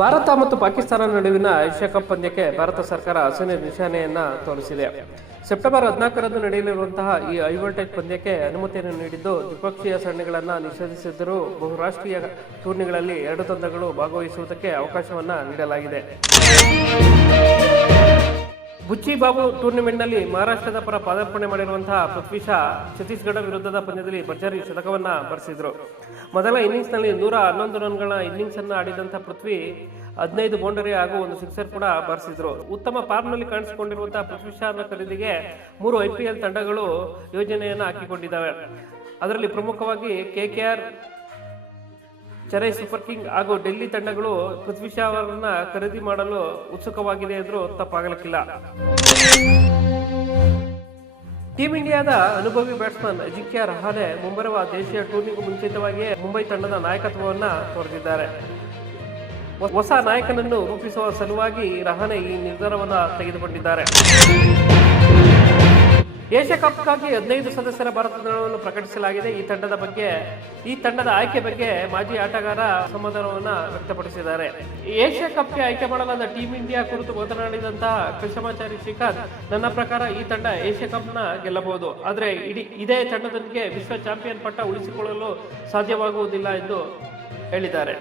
ಭಾರತ ಮತ್ತು ಪಾಕಿಸ್ತಾನ ನಡುವಿನ Asia cup ಪಂದ್ಯಕ್ಕೆ ಭಾರತ ಸರ್ಕಾರ ಹಸಿರು ನಿಶಾನೆಯನ್ನ ತೋರಿಸಿದೆ. ಸೆಪ್ಟೆಂಬರ್ 14ರಂದು ನಡೆಯಲಿರುವಂತಹ ಈ ಹೈವೋಲ್ಟೇಜ್ ಪಂದ್ಯಕ್ಕೆ ಅನುಮತಿಯನ್ನು ನೀಡಿದ್ದು, ದ್ವಿಪಕ್ಷೀಯ ಸರಣಿಗಳನ್ನು ನಿಷೇಧಿಸಿದ್ದರೂ ಬಹುರಾಷ್ಟ್ರೀಯ ಟೂರ್ನಿಗಳಲ್ಲಿ ಎರಡು ತಂಡಗಳು ಭಾಗವಹಿಸುವುದಕ್ಕೆ ಅವಕಾಶವನ್ನ ನೀಡಲಾಗಿದೆ. ಬುಚ್ಚಿ ಬಾಬು ಟೂರ್ನಿಮೆಂಟ್ನಲ್ಲಿ ಮಹಾರಾಷ್ಟ್ರದ ಪರ ಪಾದಾರ್ಪಣೆ ಮಾಡಿರುವಂತಹ ಪೃಥ್ವಿ ಶಾ ಛತ್ತೀಸ್ಗಢ ವಿರುದ್ಧದ ಪಂದ್ಯದಲ್ಲಿ ಭರ್ಜರಿ ಶತಕವನ್ನ ಬಾರಿಸಿದ್ರು. ಮೊದಲ ಇನ್ನಿಂಗ್ಸ್ನಲ್ಲಿ 111 ರನ್ಗಳ ಇನ್ನಿಂಗ್ಸ್ ಅನ್ನು ಆಡಿದಂತಹ ಪೃಥ್ವಿ 15 ಬೌಂಡರಿ ಹಾಗೂ ಒಂದು ಸಿಕ್ಸರ್ ಕೂಡ ಬಾರಿಸಿದ್ರು. ಉತ್ತಮ ಫಾರ್ಮ್ನಲ್ಲಿ ಕಾಣಿಸಿಕೊಂಡಿರುವಂತಹ ಪೃಥ್ವಿ ಶಾ ಖರೀದಿಗೆ 3 IPL ತಂಡಗಳು ಯೋಜನೆಯನ್ನು ಹಾಕಿಕೊಂಡಿದ್ದಾವೆ. ಅದರಲ್ಲಿ ಪ್ರಮುಖವಾಗಿ KKR, ಚೆನ್ನೈ ಸೂಪರ್ ಕಿಂಗ್ ಹಾಗೂ ಡೆಲ್ಲಿ ತಂಡಗಳು ಪೃಥ್ವಿ ಶಾ ಅವರನ್ನ ಖರೀದಿ ಮಾಡಲು ಉತ್ಸುಕವಾಗಿದೆ ಎಂದರೂ ತಪ್ಪಾಗಲಿಕ್ಕಿಲ್ಲ. ಟೀಂ ಇಂಡಿಯಾದ ಅನುಭವಿ ಬ್ಯಾಟ್ಸ್ಮನ್ ಅಜಿಂಕ್ಯ ರಹಾನೆ ಮುಂಬರುವ ದೇಶೀಯ ಟೂರ್ನಿಗೂ ಮುಂಚಿತವಾಗಿಯೇ ಮುಂಬೈ ತಂಡದ ನಾಯಕತ್ವವನ್ನು ತೋರಿಸಿದ್ದಾರೆ. ಹೊಸ ನಾಯಕನನ್ನು ರೂಪಿಸುವ ಸಲುವಾಗಿ ರಹಾನೆ ಈ ನಿರ್ಧಾರವನ್ನು ತೆಗೆದುಕೊಂಡಿದ್ದಾರೆ. ಏಷ್ಯಾ ಕಪ್ಗಾಗಿ 15 ಸದಸ್ಯರ ಭಾರತ ತಂಡವನ್ನು ಪ್ರಕಟಿಸಲಾಗಿದೆ. ಈ ತಂಡದ ಆಯ್ಕೆ ಬಗ್ಗೆ ಮಾಜಿ ಆಟಗಾರ ಅಸಮಾಧಾನವನ್ನು ವ್ಯಕ್ತಪಡಿಸಿದ್ದಾರೆ. ಏಷ್ಯಾ ಕಪ್ಗೆ ಆಯ್ಕೆ ಮಾಡಲಾದ ಟೀಂ ಇಂಡಿಯಾ ಕುರಿತು ಮಾತನಾಡಿದಂತಹ ಕೃಷ್ಣಮಾಚಾರಿ ಶ್ರೀಕಾಂತ್, ನನ್ನ ಪ್ರಕಾರ ಈ ತಂಡ ಏಷ್ಯಾ ಕಪ್ನ ಗೆಲ್ಲಬಹುದು, ಆದರೆ ಇದೇ ತಂಡದೊಂದಿಗೆ ವಿಶ್ವ ಚಾಂಪಿಯನ್ ಪಟ್ಟ ಉಳಿಸಿಕೊಳ್ಳಲು ಸಾಧ್ಯವಾಗುವುದಿಲ್ಲ ಎಂದು ಹೇಳಿದ್ದಾರೆ.